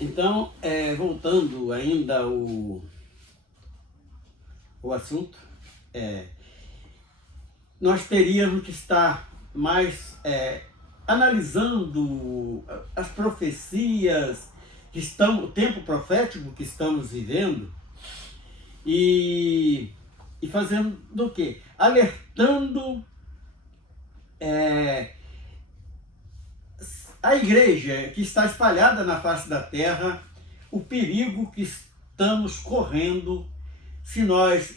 Então, voltando ainda o assunto, nós teríamos que estar mais analisando as profecias o tempo profético que estamos vivendo e fazendo o quê? Alertando a igreja que está espalhada na face da terra, o perigo que estamos correndo se nós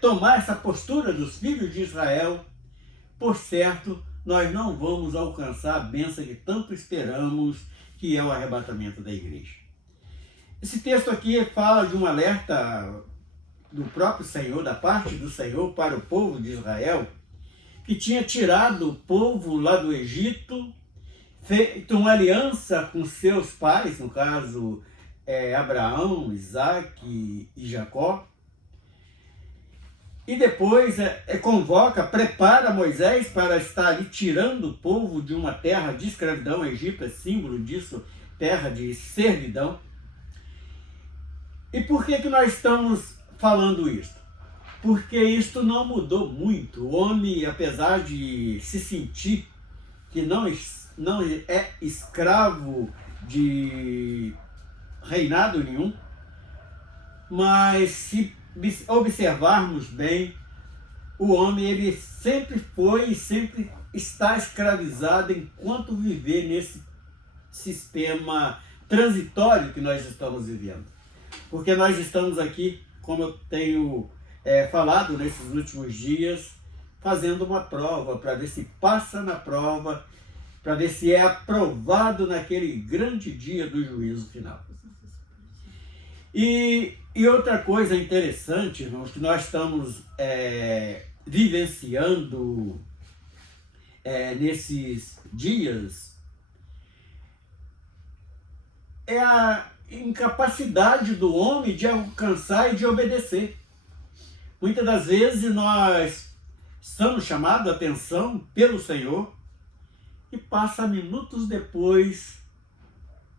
tomar essa postura dos filhos de Israel. Por certo, nós não vamos alcançar a bênção que tanto esperamos, que é o arrebatamento da igreja. Esse texto aqui fala de um alerta do próprio Senhor, da parte do Senhor para o povo de Israel, que tinha tirado o povo lá do Egito, feito uma aliança com seus pais, no caso Abraão, Isaque e Jacó, e depois prepara Moisés para estar ali tirando o povo de uma terra de escravidão. O Egito é símbolo disso, terra de servidão. E por que nós estamos falando isso? Porque isto não mudou muito. O homem, apesar de se sentir que não é escravo de reinado nenhum, mas se observarmos bem, o homem ele sempre foi e sempre está escravizado enquanto viver nesse sistema transitório que nós estamos vivendo. Porque nós estamos aqui, como eu tenho falado nesses últimos dias, fazendo uma prova para ver se passa na prova, para ver se é aprovado naquele grande dia do juízo final. E outra coisa interessante, irmãos, que nós estamos vivenciando nesses dias, é a incapacidade do homem de alcançar e de obedecer. Muitas das vezes nós somos chamados a atenção pelo Senhor e passa minutos depois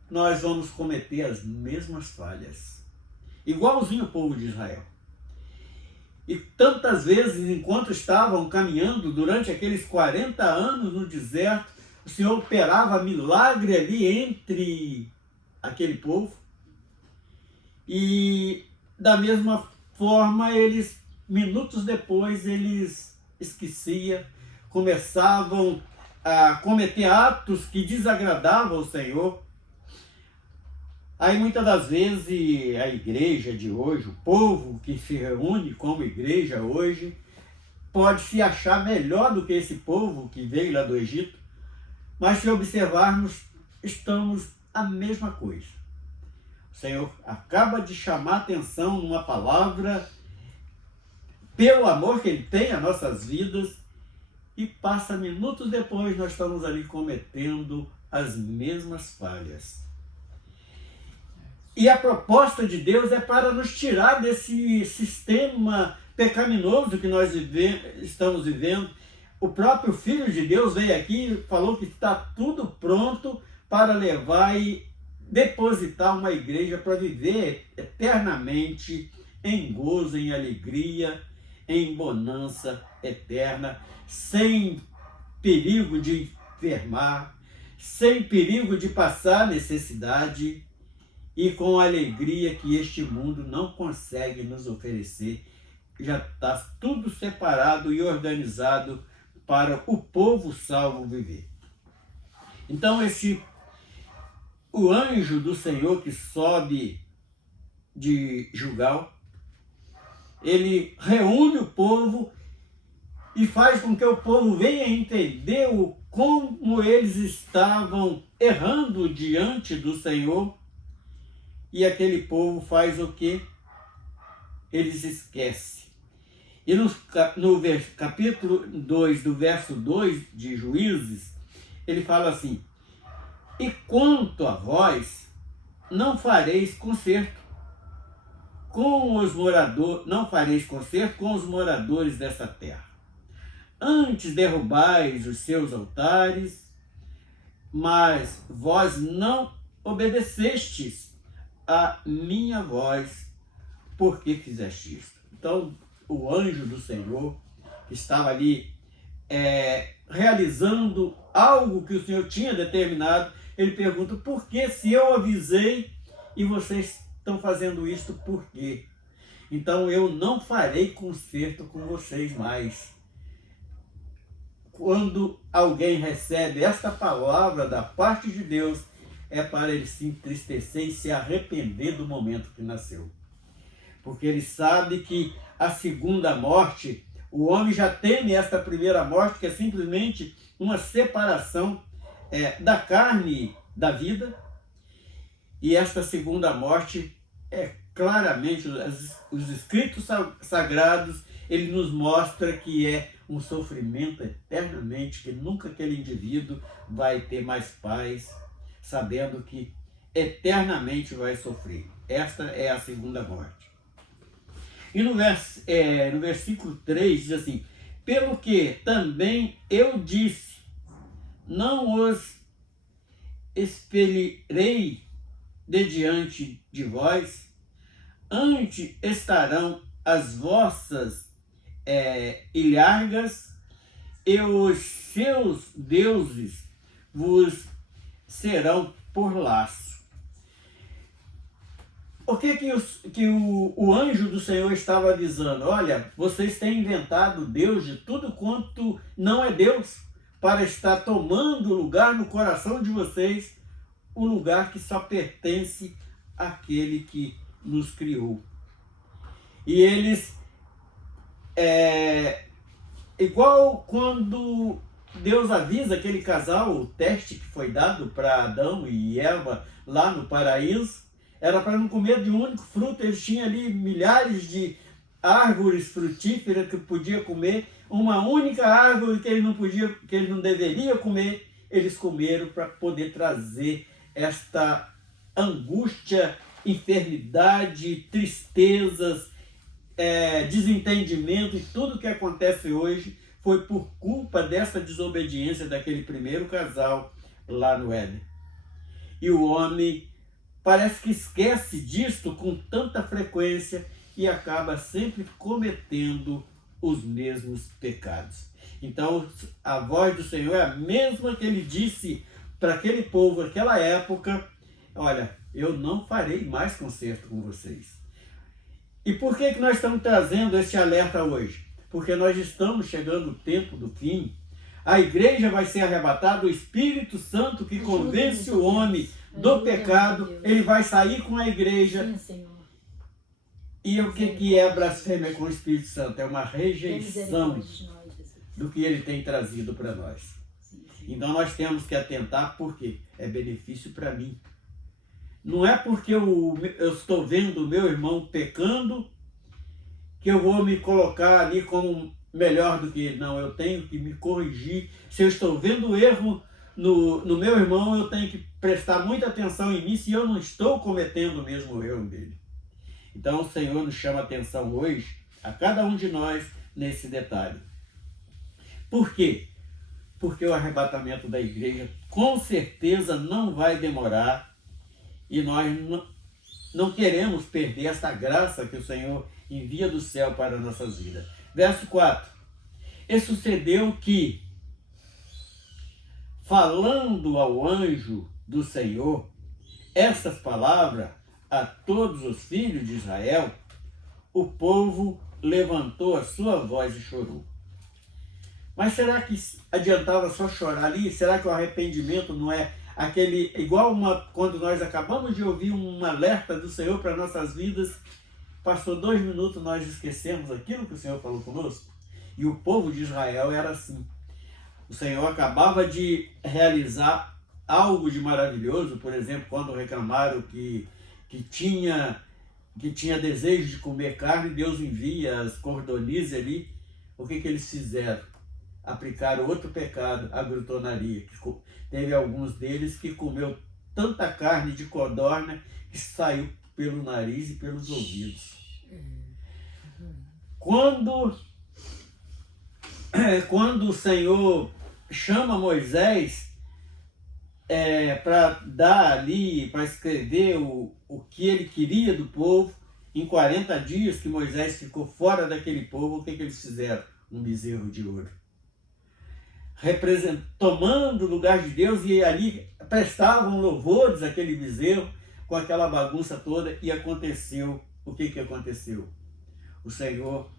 nós vamos cometer as mesmas falhas. Igualzinho o povo de Israel. E tantas vezes, enquanto estavam caminhando durante aqueles 40 anos no deserto, o Senhor operava milagre ali entre aquele povo. E da mesma forma, minutos depois, eles esqueciam, começavam a cometer atos que desagradavam o Senhor. Aí muitas das vezes a igreja de hoje, o povo que se reúne como igreja hoje, pode se achar melhor do que esse povo que veio lá do Egito, mas se observarmos, estamos a mesma coisa. O Senhor acaba de chamar a atenção numa palavra, pelo amor que Ele tem às nossas vidas, e passa minutos depois nós estamos ali cometendo as mesmas falhas. E a proposta de Deus é para nos tirar desse sistema pecaminoso que nós estamos vivendo. O próprio Filho de Deus veio aqui e falou que está tudo pronto para levar e depositar uma igreja para viver eternamente em gozo, em alegria, em bonança eterna, sem perigo de enfermar, sem perigo de passar necessidade, e com a alegria que este mundo não consegue nos oferecer. Já está tudo separado e organizado para o povo salvo viver. Então o anjo do Senhor que sobe de Gilgal, ele reúne o povo e faz com que o povo venha entender como eles estavam errando diante do Senhor. E aquele povo faz o quê? Eles esquecem. E no capítulo 2, do verso 2 de Juízes, ele fala assim: e quanto a vós, não fareis concerto com os moradores, não fareis concerto com os moradores dessa terra. Antes derrubais os seus altares, mas vós não obedecestes a minha voz, por que fizeste isto? Então, o anjo do Senhor, que estava ali realizando algo que o Senhor tinha determinado, ele pergunta, por que se eu avisei e vocês estão fazendo isto, por quê? Então eu não farei conserto com vocês mais. Quando alguém recebe esta palavra da parte de Deus, é para ele se entristecer e se arrepender do momento que nasceu. Porque ele sabe que a segunda morte, o homem já teme esta primeira morte, que é simplesmente uma separação da carne da vida. E esta segunda morte claramente, os escritos sagrados, ele nos mostra que é um sofrimento eternamente, que nunca aquele indivíduo vai ter mais paz, sabendo que eternamente vai sofrer. Esta é a segunda morte. E no versículo 3 diz assim, pelo que também eu disse, não os expelirei de diante de vós, antes estarão as vossas ilhargas, e os seus deuses vos serão por laço. O que o anjo do Senhor estava avisando? Olha, vocês têm inventado Deus de tudo quanto não é Deus, para estar tomando lugar no coração de vocês, o lugar que só pertence àquele que nos criou. E eles, igual quando Deus avisa aquele casal, o teste que foi dado para Adão e Eva lá no paraíso, era para não comer de um único fruto. Eles tinham ali milhares de árvores frutíferas que podia comer, uma única árvore que ele não deveria comer, eles comeram para poder trazer esta angústia, enfermidade, tristezas, desentendimento, e tudo que acontece hoje foi por culpa dessa desobediência daquele primeiro casal lá no Éden. E o homem parece que esquece disto com tanta frequência e acaba sempre cometendo os mesmos pecados. Então, a voz do Senhor é a mesma que ele disse para aquele povo naquela época, olha, eu não farei mais conserto com vocês. E por que nós estamos trazendo este alerta hoje? Porque nós estamos chegando no tempo do fim. A igreja vai ser arrebatada, o Espírito Santo que convence o homem do pecado, ele vai sair com a igreja. Sim, Senhor. E o que é blasfêmia com o Espírito Santo? É uma rejeição do que ele tem trazido para nós. Então nós temos que atentar, porque é benefício para mim. Não é porque eu estou vendo o meu irmão pecando que eu vou me colocar ali como melhor do que ele. Não, eu tenho que me corrigir. Se eu estou vendo o erro no meu irmão, eu tenho que prestar muita atenção em mim se eu não estou cometendo o mesmo erro dele. Então o Senhor nos chama a atenção hoje, a cada um de nós, nesse detalhe. Por quê? Porque o arrebatamento da igreja com certeza não vai demorar e nós não queremos perder essa graça que o Senhor envia do céu para nossas vidas. Verso 4. E sucedeu que, falando ao anjo do Senhor essas palavras a todos os filhos de Israel, o povo levantou a sua voz e chorou. Mas será que adiantava só chorar ali? Será que o arrependimento não é aquele, igual quando nós acabamos de ouvir um alerta do Senhor para nossas vidas, passou 2 minutos, nós esquecemos aquilo que o Senhor falou conosco? E o povo de Israel era assim. O Senhor acabava de realizar algo de maravilhoso, por exemplo, quando reclamaram que tinha desejo de comer carne, Deus envia as cordonizes ali. O que eles fizeram? Aplicaram outro pecado, a glutonaria. Teve alguns deles que comeu tanta carne de codorna que saiu pelo nariz e pelos ouvidos. Quando o Senhor chama Moisés para dar ali, para escrever o que ele queria do povo. Em 40 dias que Moisés ficou fora daquele povo, o que eles fizeram? Um bezerro de ouro. Tomando o lugar de Deus, e ali prestavam louvores àquele bezerro, com aquela bagunça toda, e aconteceu. O que aconteceu? O Senhor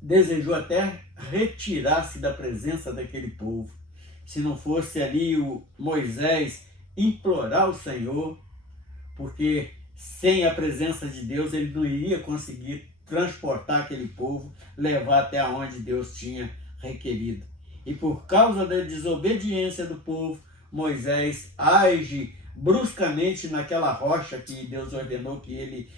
desejou até retirar-se da presença daquele povo. Se não fosse ali o Moisés implorar ao Senhor, porque sem a presença de Deus ele não iria conseguir transportar aquele povo, levar até onde Deus tinha requerido. E por causa da desobediência do povo, Moisés age bruscamente naquela rocha que Deus ordenou que ele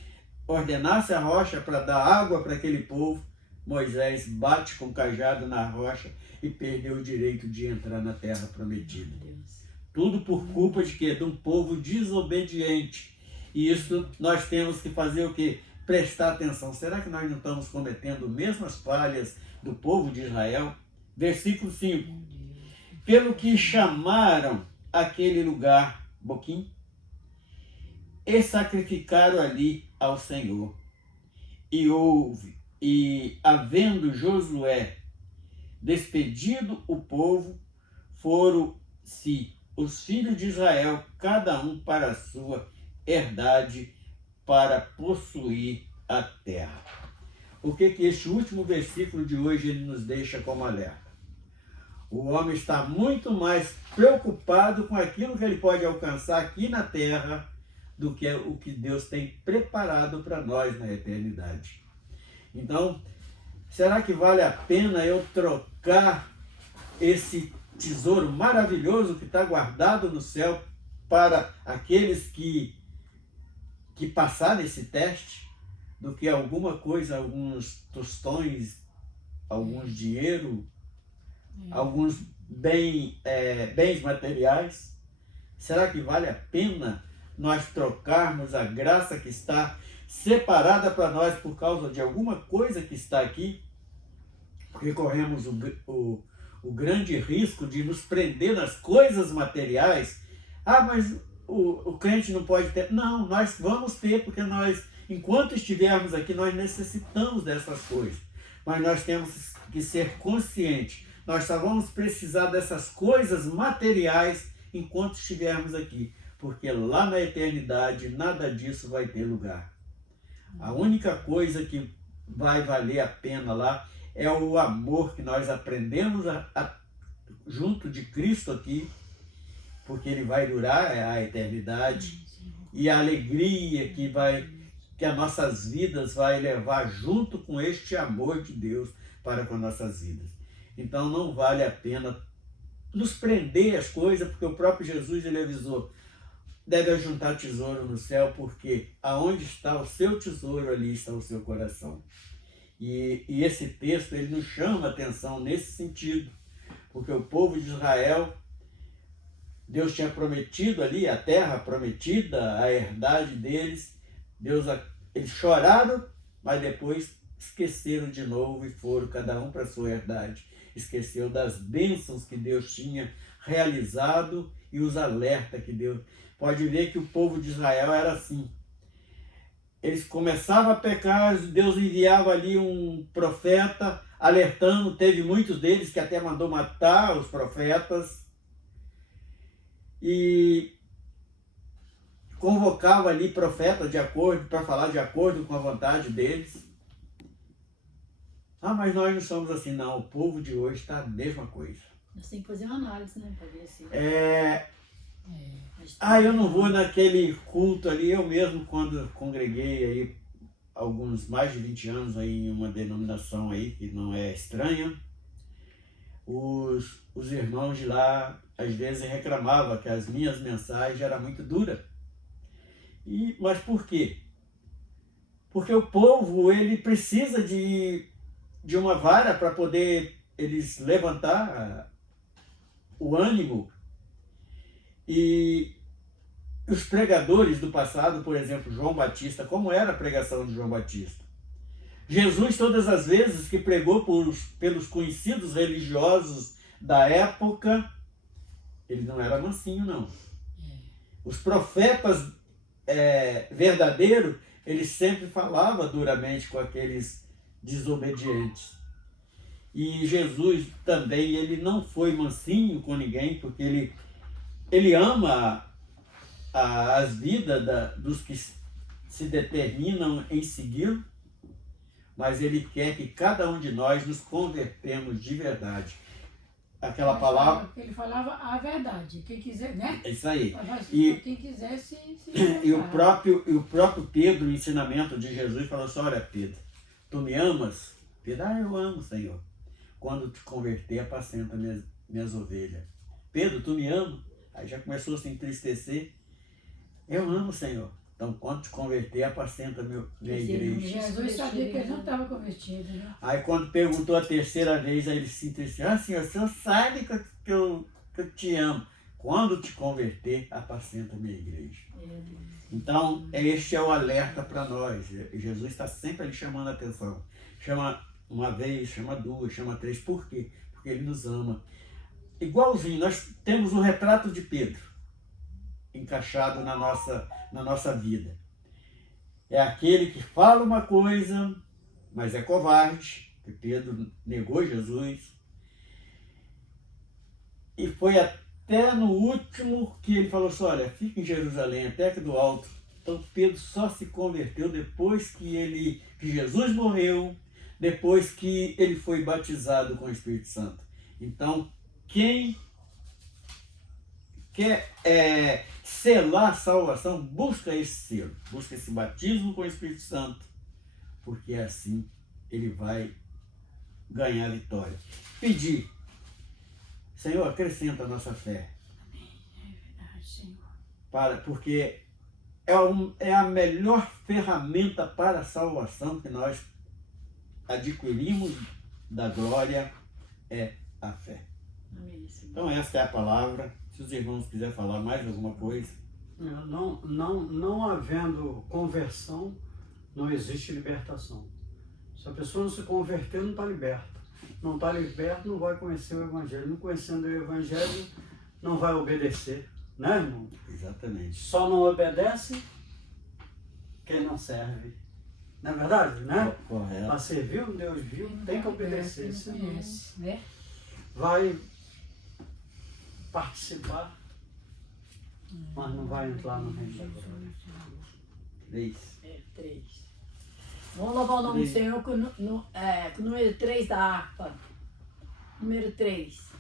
ordenasse a rocha para dar água para aquele povo. Moisés bate com o cajado na rocha e perdeu o direito de entrar na terra prometida. Tudo por culpa de quê? De um povo desobediente. E isso nós temos que fazer o quê? Prestar atenção. Será que nós não estamos cometendo as mesmas falhas do povo de Israel? Versículo 5. Pelo que chamaram aquele lugar Boquim e sacrificaram ali ao Senhor. E havendo Josué despedido o povo, foram-se os filhos de Israel, cada um para a sua herdade, para possuir a terra. O que este último versículo de hoje ele nos deixa como alerta? O homem está muito mais preocupado com aquilo que ele pode alcançar aqui na terra do que o que Deus tem preparado para nós na eternidade. Então, será que vale a pena eu trocar esse tesouro maravilhoso que está guardado no céu para aqueles que passarem esse teste, do que alguma coisa, alguns tostões, alguns dinheiro, alguns bens materiais? Será que vale a pena nós trocarmos a graça que está separada para nós por causa de alguma coisa que está aqui? Porque corremos o grande risco de nos prender nas coisas materiais. Mas o crente não pode ter. Não, nós vamos ter, porque nós, enquanto estivermos aqui, nós necessitamos dessas coisas. Mas nós temos que ser conscientes. Nós só vamos precisar dessas coisas materiais enquanto estivermos aqui. Porque lá na eternidade, nada disso vai ter lugar. A única coisa que vai valer a pena lá é o amor que nós aprendemos junto de Cristo aqui, porque ele vai durar a eternidade, e a alegria que as nossas vidas vai levar junto com este amor de Deus para com as nossas vidas. Então não vale a pena nos prender às coisas, porque o próprio Jesus ele avisou: deve ajuntar tesouro no céu, porque aonde está o seu tesouro, ali está o seu coração. E esse texto ele nos chama a atenção nesse sentido, porque o povo de Israel, Deus tinha prometido ali a terra prometida, a herdade deles. Eles choraram, mas depois esqueceram de novo e foram cada um para a sua herdade. Esqueceu das bênçãos que Deus tinha realizado e os alerta que Deus... Pode ver que o povo de Israel era assim. Eles começavam a pecar, Deus enviava ali um profeta alertando. Teve muitos deles que até mandou matar os profetas. E convocava ali profetas de acordo, para falar de acordo com a vontade deles. Mas nós não somos assim, não. O povo de hoje está a mesma coisa. Nós temos que fazer uma análise, né? Para ver se... eu não vou naquele culto ali. Eu mesmo, quando congreguei aí mais de 20 anos aí em uma denominação aí que não é estranha, os irmãos de lá às vezes reclamavam que as minhas mensagens eram muito duras. Mas por quê? Porque o povo ele precisa de uma vara para poder eles levantar o ânimo. E os pregadores do passado, por exemplo, João Batista, como era a pregação de João Batista? Jesus, todas as vezes que pregou pelos conhecidos religiosos da época, Ele não era mansinho, não. Os profetas verdadeiros, ele sempre falava duramente com aqueles desobedientes. E Jesus também, ele não foi mansinho com ninguém, porque ele ama as vidas dos que se determinam em segui-lo, mas ele quer que cada um de nós nos convertemos de verdade. Aquela palavra... Ele falava a verdade. Quem quiser, né? É isso aí. Quem quiser se e o próprio Pedro, no ensinamento de Jesus, falou assim: olha, Pedro, tu me amas? Pedro, eu amo, Senhor. Quando te converter, apacenta minhas ovelhas. Pedro, tu me ama? Aí já começou a se entristecer. Eu amo, Senhor. Então, quando te converter, apacenta minha igreja. Jesus sabia que ele não estava convertido, né? Aí, quando perguntou a terceira vez, aí ele se entristeceu. Senhor, o Senhor sabe que eu te amo. Quando te converter, apacenta minha igreja. Então, este é o alerta para nós. Jesus está sempre ali chamando a atenção. Chama uma vez, chama duas, chama três. Por quê? Porque ele nos ama. Igualzinho, nós temos o retrato de Pedro encaixado na nossa vida. É aquele que fala uma coisa, mas é covarde, que Pedro negou Jesus. E foi até no último que ele falou assim: olha, fica em Jerusalém, até que do alto. Então Pedro só se converteu depois que Jesus morreu, depois que ele foi batizado com o Espírito Santo. Então, quem quer selar a salvação, busca esse selo, busca esse batismo com o Espírito Santo, porque assim ele vai ganhar a vitória. Pedir: Senhor, acrescenta a nossa fé. É verdade, Senhor. Porque é a melhor ferramenta para a salvação que nós adquirimos da glória, é a fé. Amém, Senhor. Então essa é a palavra. Se os irmãos quiserem falar mais alguma coisa. Não havendo conversão, não existe libertação. Se a pessoa não se converter, não está liberta. Não está liberto, não vai conhecer o Evangelho. Não conhecendo o Evangelho, não vai obedecer. Né, irmão? Exatamente. Só não obedece quem não serve. Não é verdade, né? Correto. Mas serviu, Deus viu, tem que obedecer. Não Senão conhece, né? vai participar, mas não vai entrar no reino da glória. 3. 3. Vamos louvar o nome do Senhor com o número 3 da harpa. Número 3.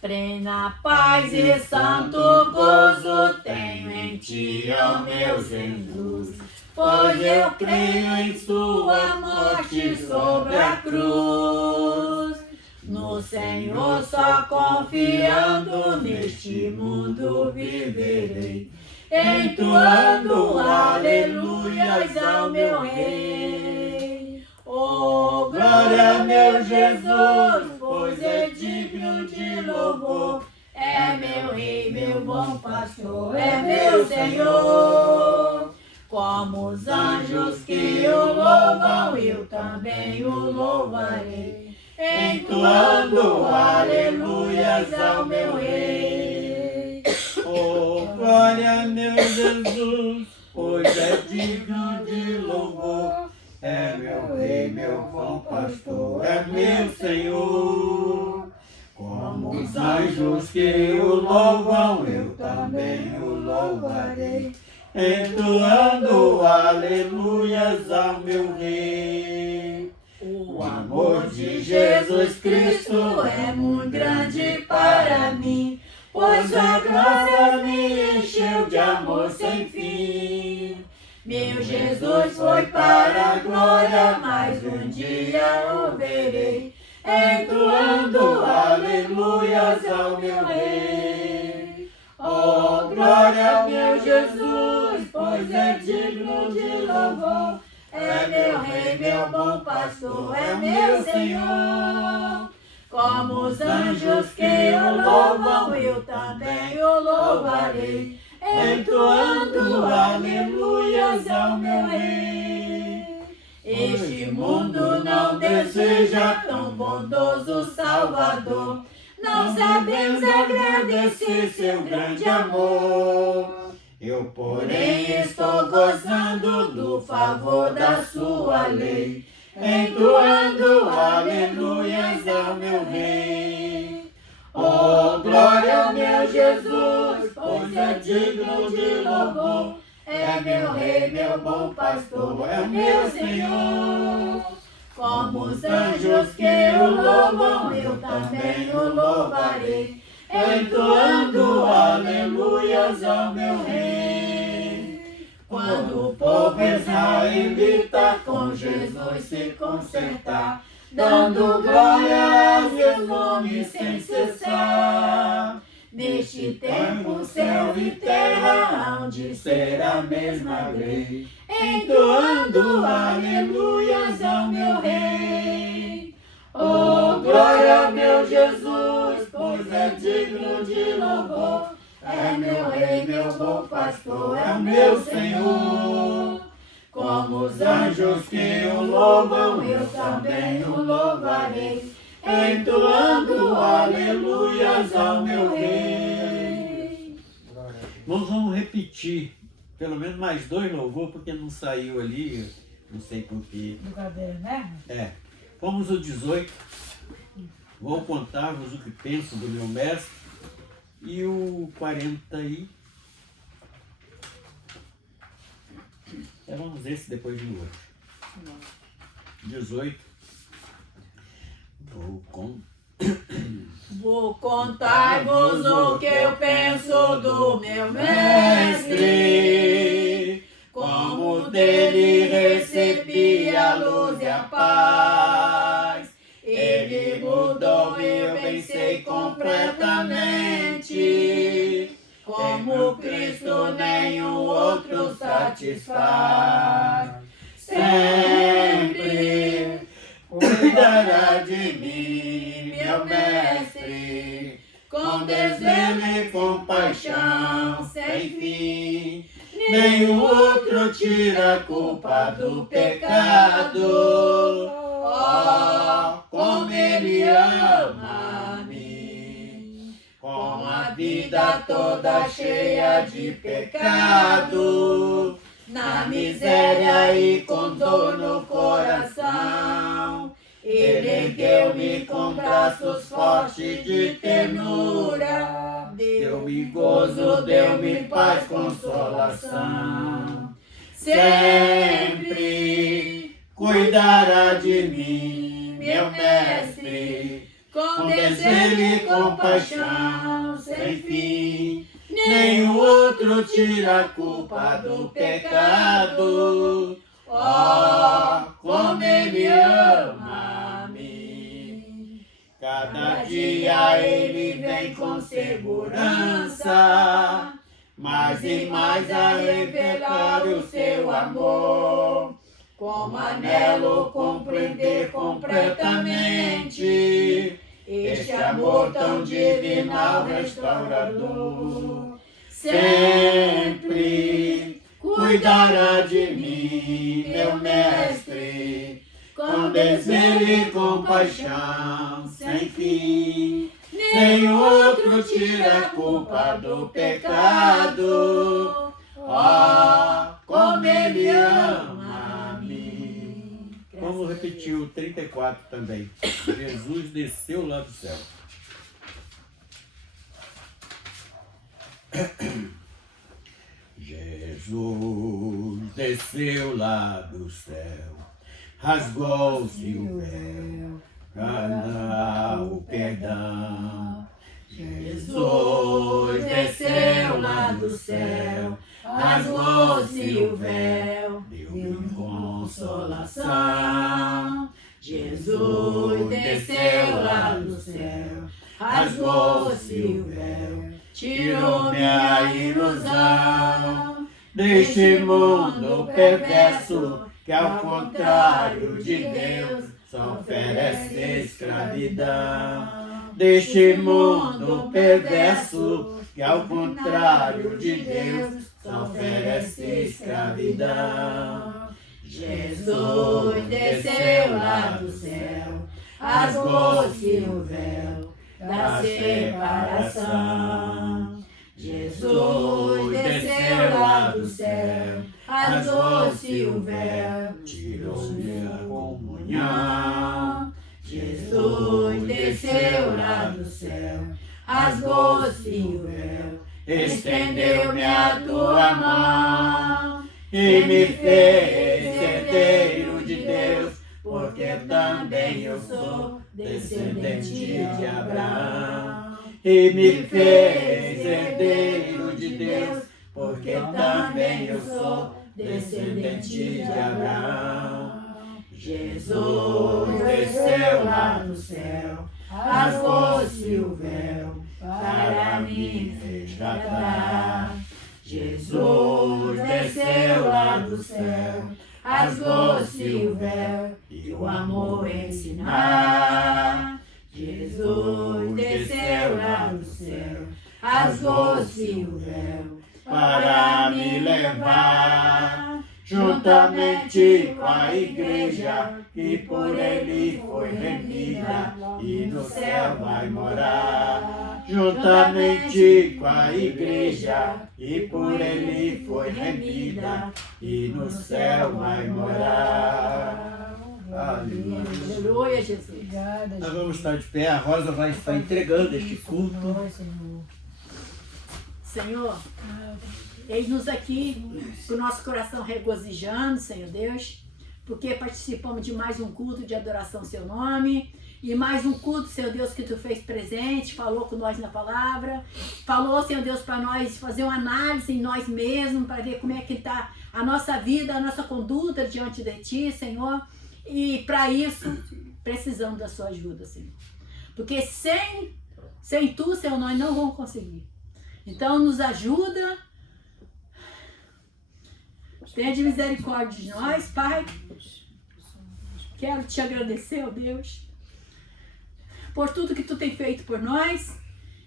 Plena paz e santo gozo tenho em ti, ó meu Jesus, pois eu creio em sua morte sobre a cruz. No Senhor só confiando, neste mundo viverei, entoando aleluias ao meu Rei. Oh, glória, meu Jesus, pois é digno de louvor. É meu Rei, meu bom pastor, é meu Senhor. Como os anjos que o louvam, eu também o louvarei, entoando aleluias ao meu Rei. Oh, glória, meu Jesus, pois é digno de louvor. É meu Rei, meu bom pastor, é meu Senhor. Como os anjos que o louvam, eu também o louvarei, entoando aleluias ao meu Rei. O amor de Jesus Cristo é muito grande para mim, pois a graça me encheu de amor sem fim. Meu Jesus foi para a glória, mas um dia o verei, entoando aleluias ao meu Rei. Oh, glória, meu Jesus, pois é digno de louvor. É meu Rei, meu bom pastor, é meu Senhor. Como os anjos que o louvam, eu também o louvarei, entoando aleluias ao meu Rei. Este mundo não deseja tão bondoso Salvador, não não sabemos agradecer seu grande amor. Eu, porém, estou gozando do favor da sua lei, entoando aleluias ao meu rei. Oh, glória ao meu Jesus, pois é digno de louvor. É meu rei, meu bom pastor, é meu Senhor. Como os anjos que o louvam, eu também o louvarei, entoando aleluias ao meu rei. Quando o povo israelita com Jesus se consertar, dando glória a seu nome sem cessar, neste tempo céu e terra hão de ser a mesma lei, entoando aleluias ao meu rei. Oh, glória ao meu Jesus, pois é digno de louvor. É meu rei, meu bom pastor, é o meu Senhor. Como os anjos que o louvam, eu também o louvarei, entoando aleluias ao meu rei. Nós vamos repetir pelo menos mais 2 louvores, porque não saiu ali, não sei porquê. Do caderno, né? É. Vamos o 18. Vou contar-vos o que penso do meu mestre. E o 40 aí. Vamos esse depois de hoje. 18. Vou contar-vos o que eu penso do meu mestre, como dele recebi a luz e a paz. Ele mudou e eu pensei completamente, como Cristo nenhum outro satisfaz. Sempre cuidará de mim, meu mestre, com desvelo e compaixão sem fim. Nenhum outro tira a culpa do pecado. Oh, como ele ama-me, com a vida toda cheia de pecado, na miséria e com dor no coração. Ele ergueu-me com braços fortes de ternura, deu-me gozo, deu-me paz, consolação. Sempre cuidará de mim, meu mestre, com desvelo e compaixão sem fim. Nenhum outro tira a culpa do pecado. Oh, como ele ama-me. Cada dia ele vem com segurança, mais e mais a revelar o seu amor. Como anelo compreender completamente este amor tão divinal restaurador. Sempre cuidará de mim, meu mestre, com desvelo e compaixão sem fim. Nenhum outro tira a culpa do pecado. Oh, como ele ama-me. Vamos repetir o 34 também. Jesus desceu lá do céu. Jesus desceu lá do céu, rasgou-se o véu, para o perdão. Jesus desceu lá do céu, rasgou-se o véu, deu-me consolação. Jesus desceu lá do céu, rasgou-se o véu, tirou-me a ilusão deste mundo perverso que, ao contrário de Deus, só oferece escravidão. Deste mundo perverso que, ao contrário de Deus, só oferece escravidão. Jesus desceu lá do céu, rasgou-se o véu, da separação. Jesus desceu lá do céu, rasgou-se o véu, tirou-me a comunhão. Jesus desceu lá do céu, rasgou-se o véu, estendeu-me a tua mão e me fez herdeiro de Deus, porque também eu sou descendente de Abraão. E me fez herdeiro de Deus, porque também eu sou descendente de Abraão. Jesus desceu lá do céu, rasgou-se o véu para me resgatar. Jesus desceu lá do céu, rasgou-se o véu e o amor ensinar. Jesus desceu lá do céu, rasgou-se o véu para me levar, juntamente com a igreja que por ele foi remida e no céu vai morar. Juntamente com a igreja que por ele foi remida e no céu vai morar. Aleluia. Aleluia, Jesus. Obrigada, Nós vamos estar de pé, a Rosa vai estar entregando este culto. Senhor. Senhor, eis-nos aqui com o nosso coração regozijando, Senhor Deus, porque participamos de mais um culto de adoração ao seu nome, e mais um culto, Senhor Deus, que tu fez presente, falou com nós na palavra, falou, Senhor Deus, para nós fazer uma análise em nós mesmos, para ver como é que está a nossa vida, a nossa conduta diante de ti, Senhor, e para isso precisamos da sua ajuda, Senhor, porque sem tu, Senhor, nós não vamos conseguir. Então nos ajuda, tenha de misericórdia de nós, Pai. Quero te agradecer, ó Deus, por tudo que tu tem feito por nós.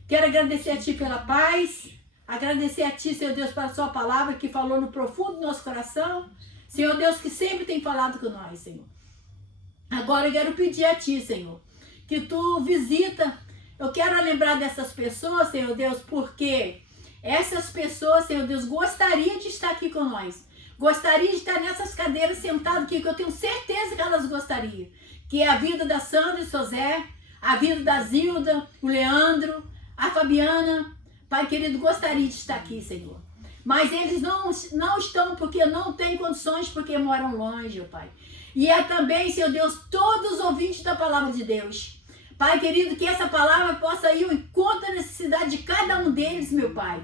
Quero agradecer a ti pela paz, agradecer a ti, Senhor Deus, pela sua palavra que falou no profundo do nosso coração. Senhor Deus, que sempre tem falado com nós, Senhor. Agora eu quero pedir a ti, Senhor, que tu visita. Eu quero lembrar dessas pessoas, Senhor Deus, porque essas pessoas, Senhor Deus, gostariam de estar aqui com nós. Gostariam de estar nessas cadeiras sentadas aqui, que eu tenho certeza que elas gostariam. Que é a vida da Sandra e Sozé, a vida da Zilda, o Leandro, a Fabiana. Pai querido, gostaria de estar aqui, Senhor. Mas eles não estão porque não têm condições, porque moram longe, ó Pai. E é também, Senhor Deus, todos os ouvintes da palavra de Deus. Pai querido, que essa palavra possa ir ao encontro da necessidade de cada um deles, meu Pai.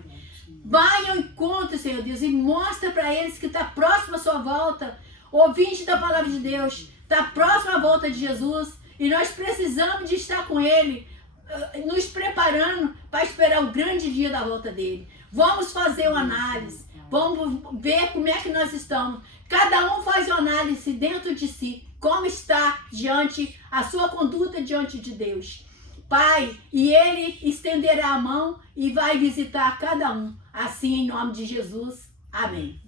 Vai ao encontro, Senhor Deus, e mostra para eles que está próximo à sua volta. Ouvinte da palavra de Deus, está próximo à volta de Jesus. E nós precisamos de estar com Ele, nos preparando para esperar o grande dia da volta dele. Vamos fazer uma análise, vamos ver como é que nós estamos. Cada um faz uma análise dentro de si, como está diante a sua conduta diante de Deus. Pai, e Ele estenderá a mão e vai visitar cada um. Assim, em nome de Jesus. Amém.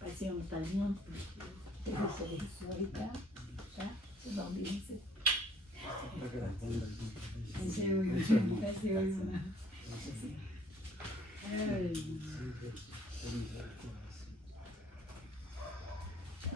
Paizinho, não está lindo? Tá? Você dá um beijo.